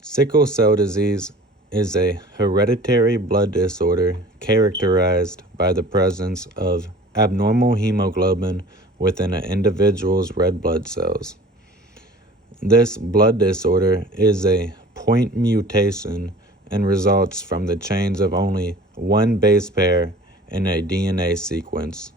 Sickle cell disease is a hereditary blood disorder characterized by the presence of abnormal hemoglobin within an individual's red blood cells. This blood disorder is a point mutation and results from the change of only one base pair in a DNA sequence.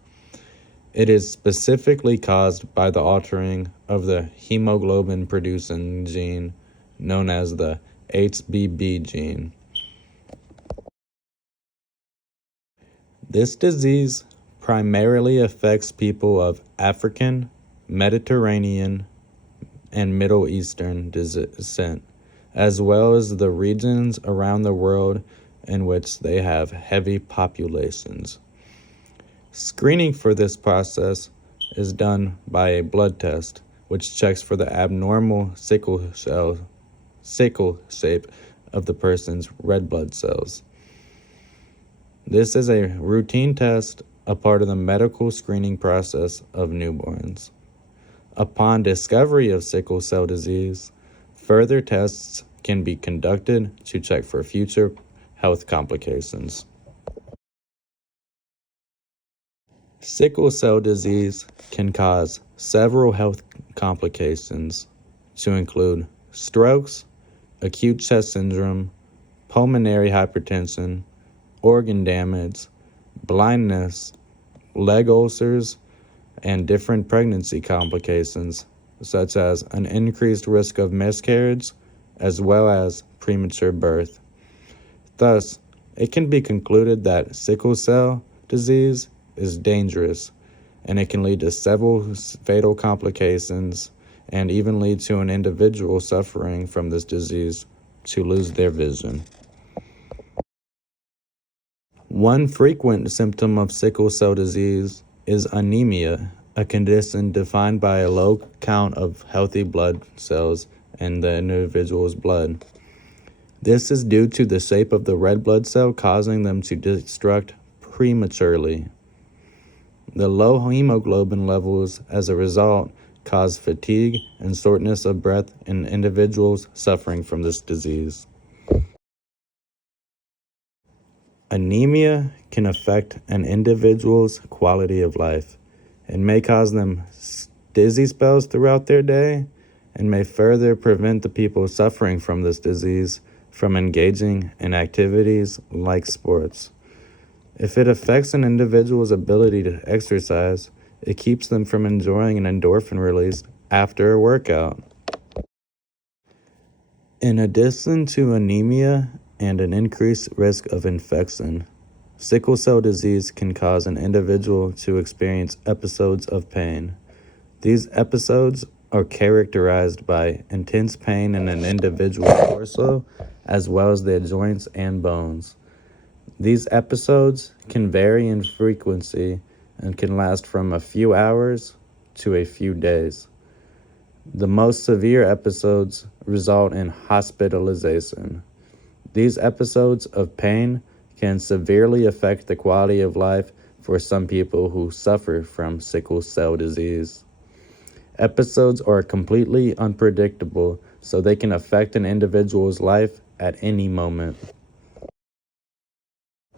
It is specifically caused by the altering of the hemoglobin-producing gene known as the HBB gene. This disease primarily affects people of African, Mediterranean, and Middle Eastern descent, as well as the regions around the world in which they have heavy populations. Screening for this process is done by a blood test, which checks for the abnormal sickle shape of the person's red blood cells. This is a routine test, a part of the medical screening process of newborns. Upon discovery of sickle cell disease, further tests can be conducted to check for future health complications. Sickle cell disease can cause several health complications to include strokes, acute chest syndrome, pulmonary hypertension, organ damage, blindness, leg ulcers, and different pregnancy complications, such as an increased risk of miscarriage, as well as premature birth. Thus, it can be concluded that sickle cell disease is dangerous, and it can lead to several fatal complications and even lead to an individual suffering from this disease to lose their vision. One frequent symptom of sickle cell disease is anemia, a condition defined by a low count of healthy blood cells in the individual's blood. This is due to the shape of the red blood cell causing them to destruct prematurely. The low hemoglobin levels, as a result, cause fatigue and shortness of breath in individuals suffering from this disease. Anemia can affect an individual's quality of life. It may cause them dizzy spells throughout their day and may further prevent the people suffering from this disease from engaging in activities like sports. If it affects an individual's ability to exercise, it keeps them from enjoying an endorphin release after a workout. In addition to anemia and an increased risk of infection, sickle cell disease can cause an individual to experience episodes of pain. These episodes are characterized by intense pain in an individual's torso, as well as their joints and bones. These episodes can vary in frequency and can last from a few hours to a few days. The most severe episodes result in hospitalization. These episodes of pain can severely affect the quality of life for some people who suffer from sickle cell disease. Episodes are completely unpredictable, so they can affect an individual's life at any moment.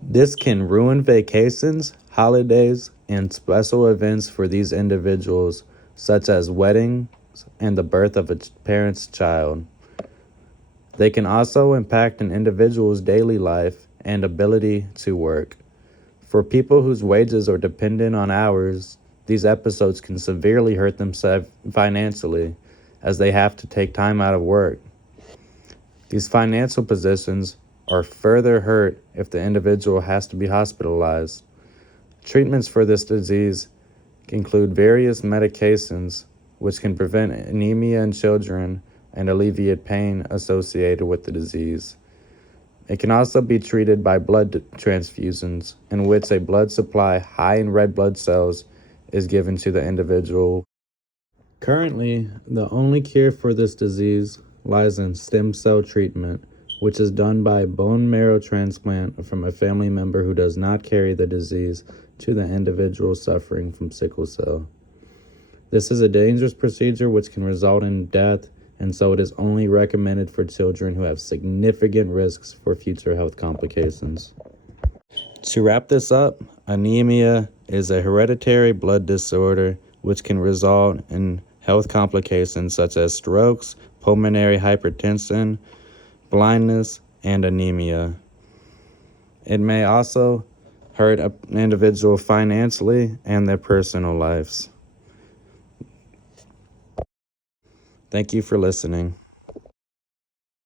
This can ruin vacations, holidays, and special events for these individuals, such as weddings and the birth of a parent's child. They can also impact an individual's daily life and ability to work. For people whose wages are dependent on hours, these episodes can severely hurt them financially, as they have to take time out of work. These financial positions are further hurt if the individual has to be hospitalized. Treatments for this disease include various medications which can prevent anemia in children and alleviate pain associated with the disease. It can also be treated by blood transfusions, in which a blood supply high in red blood cells is given to the individual. Currently, the only cure for this disease lies in stem cell treatment, which is done by bone marrow transplant from a family member who does not carry the disease to the individual suffering from sickle cell. This is a dangerous procedure which can result in death and so it is only recommended for children who have significant risks for future health complications. To wrap this up, anemia is a hereditary blood disorder which can result in health complications such as strokes, pulmonary hypertension, blindness, and anemia. It may also hurt an individual financially and their personal lives. Thank you for listening.